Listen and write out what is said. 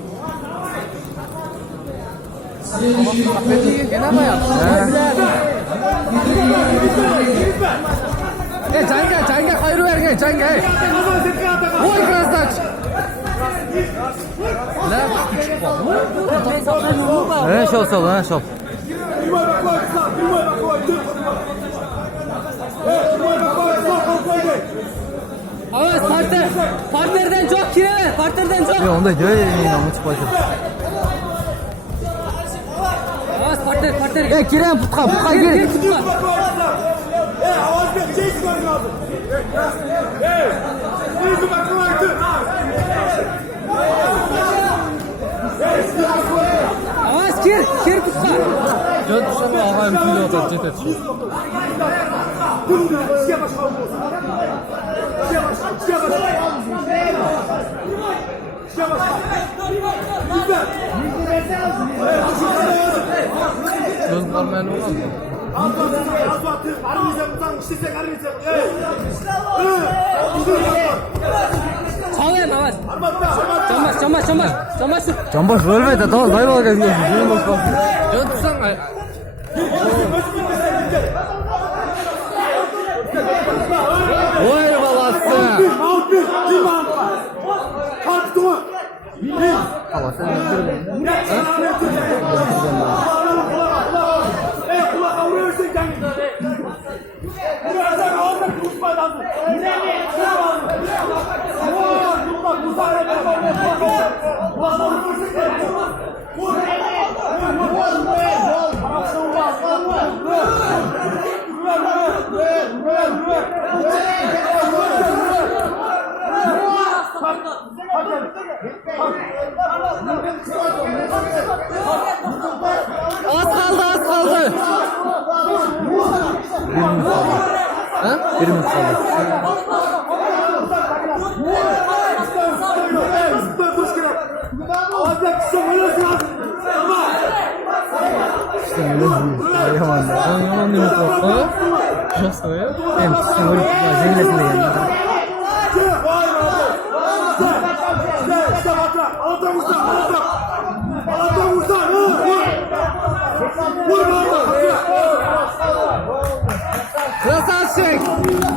Peki gene mi yaptın? Canga hayır ver canga. Oy krasnaç. Ne şov sol ha şov. Evet parterden çok kireme parterden çok. Ya onda diyor ya namı çıkacak. Evet parter. Kirem putka gir. Evet kir putka. Dört sene ağayım kilo da cepet. Göz kalmayan olur mu? Çalayım evet. Çamaş. Çambaş ölme de daha zayıf olacak diyorsun. Senin boş bak. Ya tutsan Oy babası. Allah sen öldürme. Az kaldı. Bir minut kaldı. İşte öyle değil. Yaman da. Yaman değil mi? Nasıl ya? Hem sinirli zenglesin de geldi. Красавчик!